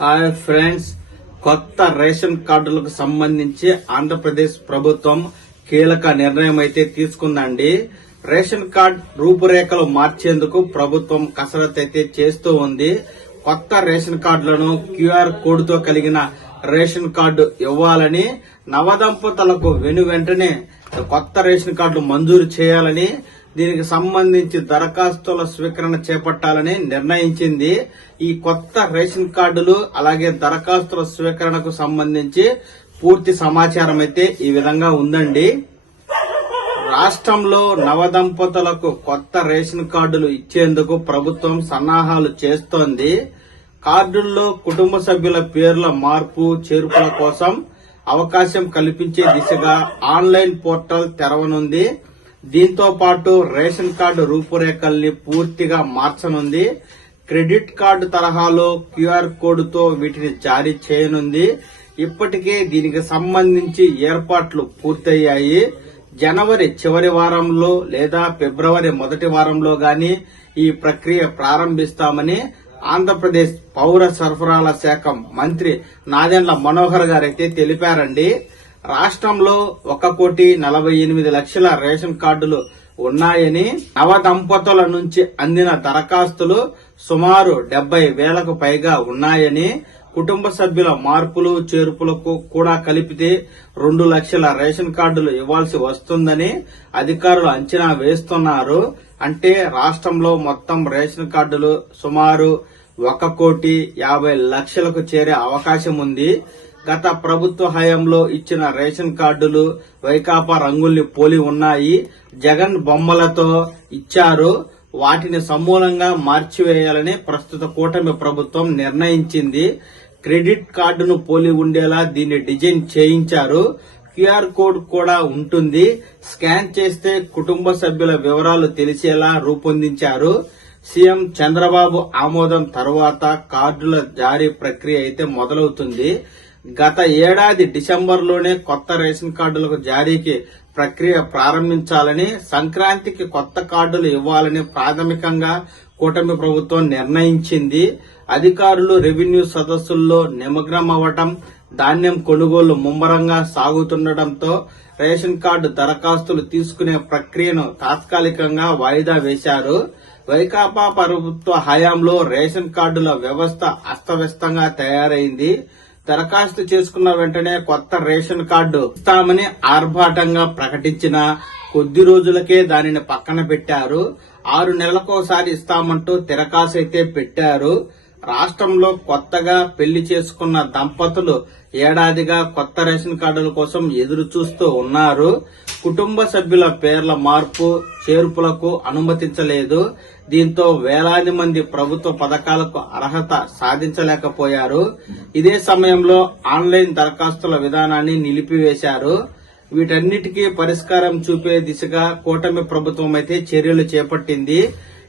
Hi friends, కొత్త ration కార్డులకు సంబంధించి ఆంధ్రప్రదేశ్ ప్రభుత్వం కీలక నిర్ణయం అయితే తీసుకుందండి. రేషన్ కార్డ్ రూపురేఖలు మార్చేందుకు ప్రభుత్వం కసరత్తు అయితే చేస్తూ ఉంది. కొత్త రేషన్ కార్డులను క్యూఆర్ కోడ్ తో కలిగిన రేషన్ కార్డు ఇవ్వాలని, నవదంపతులకు వెంటనే కొత్త రేషన్ కార్డు మంజూరు చేయాలని, దీనికి సంబంధించి దరఖాస్తుల స్వీకరణ చేపట్టాలని నిర్ణయించింది. ఈ కొత్త రేషన్ కార్డులు అలాగే దరఖాస్తుల స్వీకరణకు సంబంధించి పూర్తి సమాచారం అయితే ఈ విధంగా ఉందండి. రాష్ట్రంలో నవదంపతులకు కొత్త రేషన్ కార్డులు ఇచ్చేందుకు ప్రభుత్వం సన్నాహాలు చేస్తోంది. కార్డుల్లో కుటుంబ సభ్యుల పేర్ల మార్పు చేర్పుల కోసం అవకాశం కల్పించే దిశగా ఆన్లైన్ పోర్టల్ తెరవనుంది. దీంతో పాటు రేషన్ కార్డు రూపురేఖల్ని పూర్తిగా మార్చనుంది. క్రెడిట్ కార్డు తరహాలో క్యూఆర్ కోడ్ తో వీటిని జారీ చేయనుంది. ఇప్పటికే దీనికి సంబంధించి ఏర్పాట్లు పూర్తయ్యాయి. జనవరి చివరి వారంలో లేదా ఫిబ్రవరి మొదటి వారంలో గాని ఈ ప్రక్రియ ప్రారంభిస్తామని ఆంధ్రప్రదేశ్ పౌర సరఫరాల శాఖ మంత్రి నాదెండ్ల మనోహర్ గారైతే తెలిపారండి. రాష్ట్రంలో 1,48,00,000 రేషన్ కార్డులు ఉన్నాయని, నవదంపతుల నుంచి అందిన దరఖాస్తులు సుమారు 70,000కు పైగా ఉన్నాయని, కుటుంబ సభ్యుల మార్పులు చేర్పులకు కూడా కలిపితే 2 లక్షల రేషన్ కార్డులు ఇవ్వాల్సి వస్తుందని అధికారులు అంచనా వేస్తున్నారు. అంటే రాష్ట్రంలో మొత్తం రేషన్ కార్డులు సుమారు 1,50,00,000కు చేరే అవకాశం ఉంది. గత ప్రభుత్వ హయాంలో ఇచ్చిన రేషన్ కార్డులు వైకాపా రంగుల్ని పోలి ఉన్నాయి. జగన్ బొమ్మలతో ఇచ్చారు. వాటిని సమూలంగా మార్చివేయాలని ప్రస్తుత కూటమి ప్రభుత్వం నిర్ణయించింది. క్రెడిట్ కార్డును పోలి ఉండేలా దీన్ని డిజైన్ చేయించారు. క్యూఆర్ కోడ్ కూడా ఉంటుంది. స్కాన్ చేస్తే కుటుంబ సభ్యుల వివరాలు తెలిసేలా రూపొందించారు. సీఎం చంద్రబాబు ఆమోదం తర్వాత కార్డుల జారీ ప్రక్రియ అయితే మొదలవుతుంది. గత ఏడాది డిసెంబర్లోనే కొత్త రేషన్ కార్డులకు జారీకి ప్రక్రియ ప్రారంభించాలని, సంక్రాంతికి కొత్త కార్డులు ఇవ్వాలని ప్రాథమికంగా కూటమి ప్రభుత్వం నిర్ణయించింది. అధికారులు రెవెన్యూ సదస్సుల్లో నిమగ్నమవ్వటం, ధాన్యం కొనుగోలు ముమ్మరంగా సాగుతుండటంతో రేషన్ కార్డు దరఖాస్తులు తీసుకునే ప్రక్రియను తాత్కాలికంగా వాయిదా వేశారు. వైకాపా ప్రభుత్వ హయాంలో రేషన్ కార్డుల వ్యవస్థ అస్తవ్యస్తంగా తయారైంది. దరఖాస్తు చేసుకున్న వెంటనే కొత్త రేషన్ కార్డు ఇస్తామని ఆర్భాటంగా ప్రకటించిన కొద్ది రోజులకే దానిని పక్కన పెట్టారు. 6 నెలలకోసారి ఇస్తామంటూ తిరకాసు అయితే పెట్టారు. రాష్ట్రంలో కొత్తగా పెళ్లి చేసుకున్న దంపతులు ఏడాదిగా కొత్త రేషన్ కార్డుల కోసం ఎదురు చూస్తూ ఉన్నారు. కుటుంబ సభ్యుల పేర్ల మార్పు చేర్పులకు అనుమతించలేదు. దీంతో వేలాది మంది ప్రభుత్వ పథకాలకు అర్హత సాధించలేకపోయారు. ఇదే సమయంలో ఆన్లైన్ దరఖాస్తుల విధానాన్ని నిలిపివేశారు. వీటన్నిటికీ పరిష్కారం చూపే దిశగా కూటమి ప్రభుత్వం అయితే చర్యలు చేపట్టింది.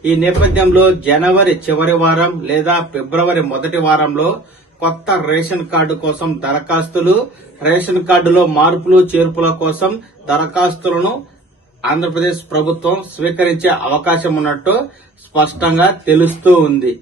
ఈ నేపథ్యంలో జనవరి చివరి వారం లేదా ఫిబ్రవరి మొదటి వారంలో కొత్త రేషన్ కార్డు కోసం దరఖాస్తులు, రేషన్ కార్డులో మార్పులు చేర్పుల కోసం దరఖాస్తులను ఆంధ్రప్రదేశ్ ప్రభుత్వం స్వీకరించే అవకాశం ఉన్నట్టు స్పష్టంగా తెలుస్తూ ఉంది.